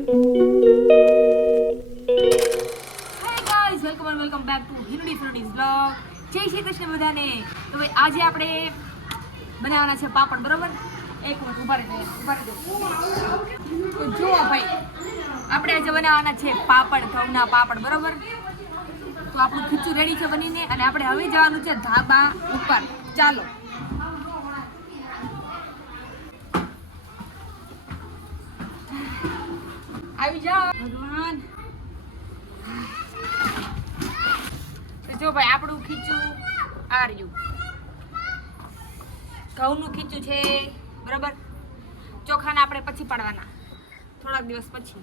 Guys welcome back to Hindi foodies blog. જય શ્રી કૃષ્ણ બધાને. તો ભાઈ આજે આપણે બનાવવાના છે પાપડ, બરોબર? એક મિનિટ ઉભા રહેજો. તો જુઓ ભાઈ, આપણે આજે બનાવવાના છે પાપડ, ઘઉંના પાપડ, બરોબર? તો આપણું ખીચું રેડી છે બનીને, અને આપણે હવે જવાનું છે ધાબા ઉપર. ચાલો આવી જાઓ ભગવાન. તો જો ભાઈ, આપણું ખીચું આ રહ્યું. ઘઉંનું ખીચું છે, બરાબર? ચોખાના આપણે પછી પાડવાના, થોડાક દિવસ પછી.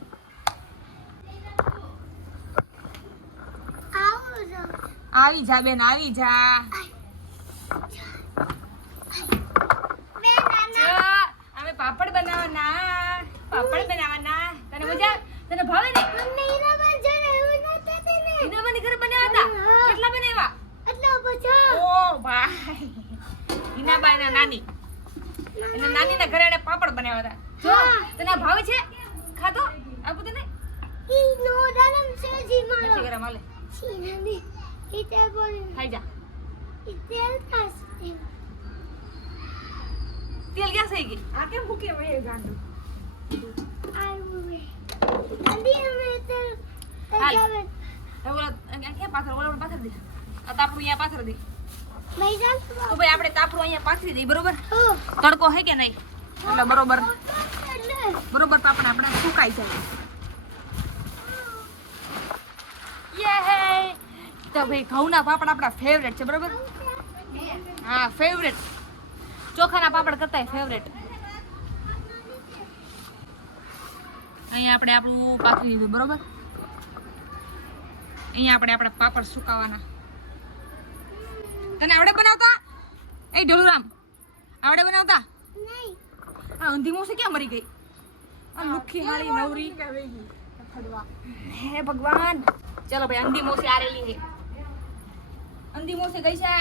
આવી જા બેન, આવી જા. અમે પાપડ બનાવવાના. તને મજા, તને ભાવે ને? હિનાબાની ઘરે બનાવ્યા હતા. કેટલા બનાવ્યા? ઓ ભાઈ, હિનાબાઈ ના નાની, એના નાની ના ઘરે એને પાપડ બનાવ્યા હતા. જો તને આ ભાવે છે? ખાધો? આપું તને? નથી ગરમ, હાલે. ખાઈ જા. તેલ ક્યાં થઈ ગઈ? આ કેમ મૂકે વળે ગાંડું? હાલ. પાથર દે. આ તાપડું અહીંયા પાથર દે. તો ભાઈ આપણે તાપડું અહીંયા પાથરી દઈએ, બરોબર? તડકો હે કે નહીં, એટલે બરોબર પાપડ આપણે સુકાઈ જાય. યે! તો ભાઈ ઘઉંના પાપડ આપણા ફેવરેટ છે, બરોબર? હા, ફેવરેટ. ચોખાના પાપડ કરતાંય ફેવરેટ. અહીંયા આપણે આપણું પાથરી દીધું, બરોબર? અહીંયા આપણે આપણા પાપડ સુકાવાના. તને આવડે બનાવતા? એ ઢોલુરામ, આવડે બનાવતા? આ અંધી મોસે ક્યાં મરી ગઈ? આ લુખી હાળી નવરી. હે ભગવાન. ચલો ભાઈ, અંધી મોસે આરેલી છે. અંધી મોસે ગઈ છે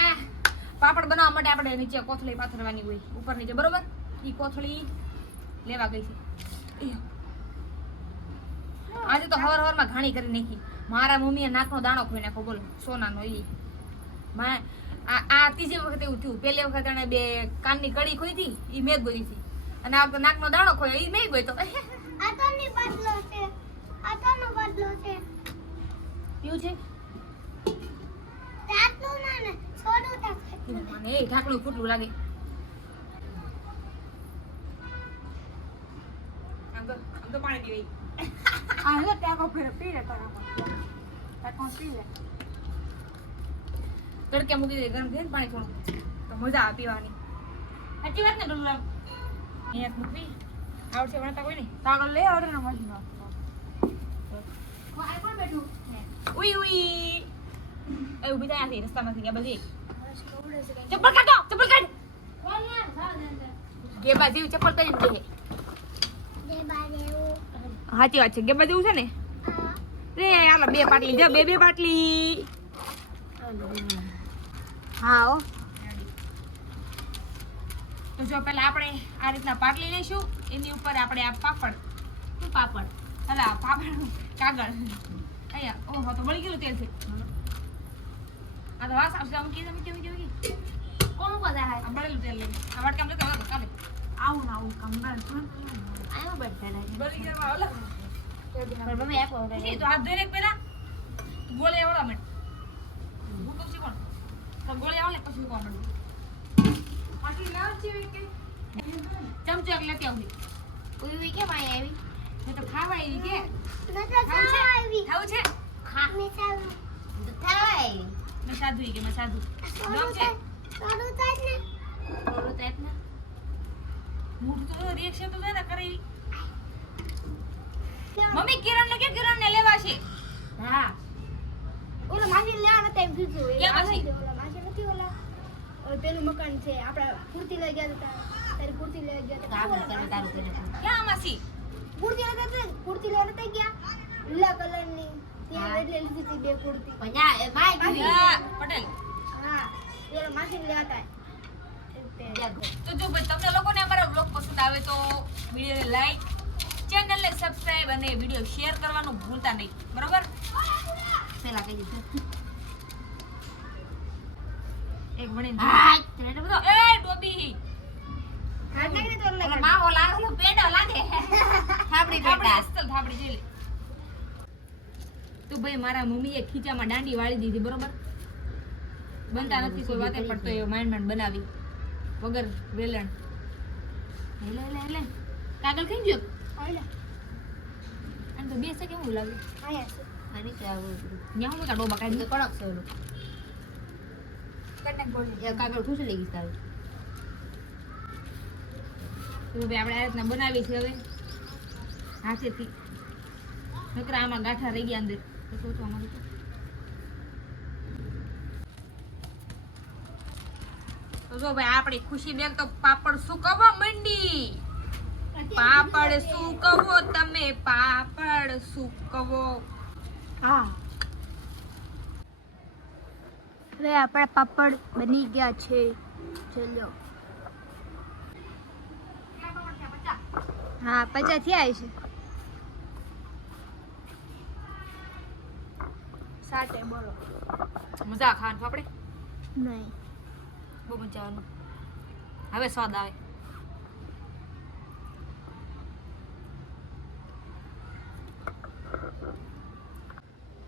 પાપડ બનાવવા માટે. આપણે નીચે કોથળી પાથરવાની હોય, ઉપર નીચે, બરોબર? ઈ કોથળી લેવા ગઈ છે. આજે તો હવાર ઘાણી કરી નાખી. મારા મમ્મીએ નાકનો દાણો ખોઈ નાખો, બોલો, સોનાનો. ઈ આ ત્રીજી વખત એવું થયું. પહેલી વખત એને બે કાનની કડી ખોઈ હતી, ઈ મેં જ ગોઈ હતી. અને આ નાકનો દાણો ખોયો, ઈ મેં ગોઈ. તો પીવું છે? એ ઢાંકણું ફૂટલું લાગે. આમ તો પાણી પીવાય. તડકે મૂકી દે, ગરમ થઈને પાણી થોડું, તો મજા આવે પીવાની. સાચી વાત ને ડોલુરામ? અહીંયા મૂકવી આવડશે વણતા કોઈ નહીં. કાગળ લઈ આવડે ને મશીન. આ કોણ બેઠું? ઉઈ એ ઊભી થાય આથી રસ્તામાંથી ગયા બધી. ચપ્પલ કાઢો, ચપ્પલ કાઢ. ગેબા જેવી ચપ્પલ પહેરીને ગઈ. સાચી વાત છે, ગેબા જેવું છે ને. રે હાલો, બે પાટલી જો, બે પાટલી. હા હો. તો જો પહેલા આપણે આ રીતના પાટલી લઈશું, એની ઉપર આપણે આ પાપડ, શું પાપડ, હલા પાપડ કાગળ અહીંયા. ઓહો, તો બળી ગયેલું તેલ છે. આ તો વાસ આવશે. મૂકી કોણ બધા આ બળેલું તેલ લઈ આ વાટકામ લેતો હતો. ચાલે આવું કમર આયો બેઠા બળી ગયા ઓલા. પણ મમ્મી આપો તો હાથ ધોઈને પહેલા ગોળે આવડા મત હું કહું છું કોણ તો ગોળે આવલે પછી કોણ મત પાટી લાવ છે કે ચમચો એક લેતી આવડી. ઉઈ કેમ આવી મે તો ખાવા આવી કે ખાવું છે ખા મે સાદું તો ખાય મે સાદું કે મે સાદું નામ છે સાદું તાજ ને મૂડ તો રિએક્શન તો જરા કરી. મમ્મી કિરણ ને લેવા છે. હા ઓલો માસી લેવા નતા એમ કીધું. કે માસી નથી ઓલા પેલું મકાન છે આપડા પૂર્તિ લઈ ગયા હતા. તારી પૂર્તિ લઈ ગયા હતા. કામ કરે તારું કરે. ક્યાં માસી પૂર્તિ લેવા નતા ગયા? લીલા કલરની ત્યાં એટલે લીધી હતી બે પૂર્તિ. પૈયા માય પટેલ. હા પેલો માસી લેવા હતા. તો જો ભાઈ તમને લોકોને અમારો બ્લોગ પસંદ આવે તો વિડિયોને લાઈક, ચેનલને ને સબસ્ક્રાઇબ અને વિડિયો શેર કરવાનું ભૂલતા નહીં, બરોબર? પેલા કહી દીધું. એક વણીને હા એટલે બધો એ ડોબી ખાટ નાખી તો લાગે માવો લાગે પેડો લાગે થાબડી પેડા અસલ થાબડી જોઈ લે. તો ભાઈ મારા મમ્મીએ ખીચામાં દાંડી વાળી દીધી, બરોબર? બનતા નથી કોઈ વાતે પડતો એ માંડ બનાવી વગર વેલણ. લે કાગળ ખાઈ ગયો અને તો બેસે કેવું લાગે આની કે આવું ન્યા હું કાઢો બકાઈ કડક છે ઓલું કટક ગોળી એ કાગળ ખુશી લઈ ગઈ તારે. તો ભાઈ આપણે આ રીતના બનાવી છે હવે હાથેથી, નકર આમાં ગાંઠા રહી ગયા અંદર. તો આમાં તો જો ભાઈ આપણી ખુશી બેગ તો પાપડ સુકવવા મંડી. પાપડ સુકવો તમે, પાપડ સુકવો. હા હવે આપણા પાપડ બની ગયા છે. ચલો હા 50 થયા છે. સાટે બોલો મજા ખાવાનું આપણે નહીં બહુ મજા આવવાનું. હવે સ્વાદ આવે.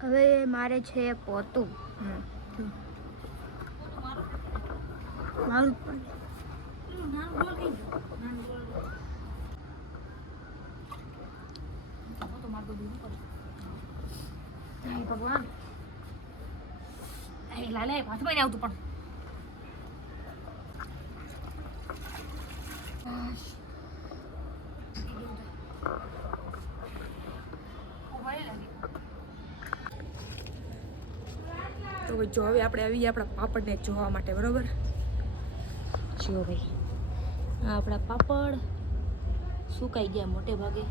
હવે મારે છે પોતું મારું પણ ભગવાન લાલે પાછું બને આવતું પણ તો જો હવે આપણે આવી આપણા પાપડને જોવા માટે, બરોબર? જો ભાઈ આ આપણા પાપડ સુકાઈ ગયા મોટે ભાગે.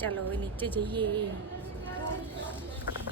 ચાલો હવે નીચે જઈએ.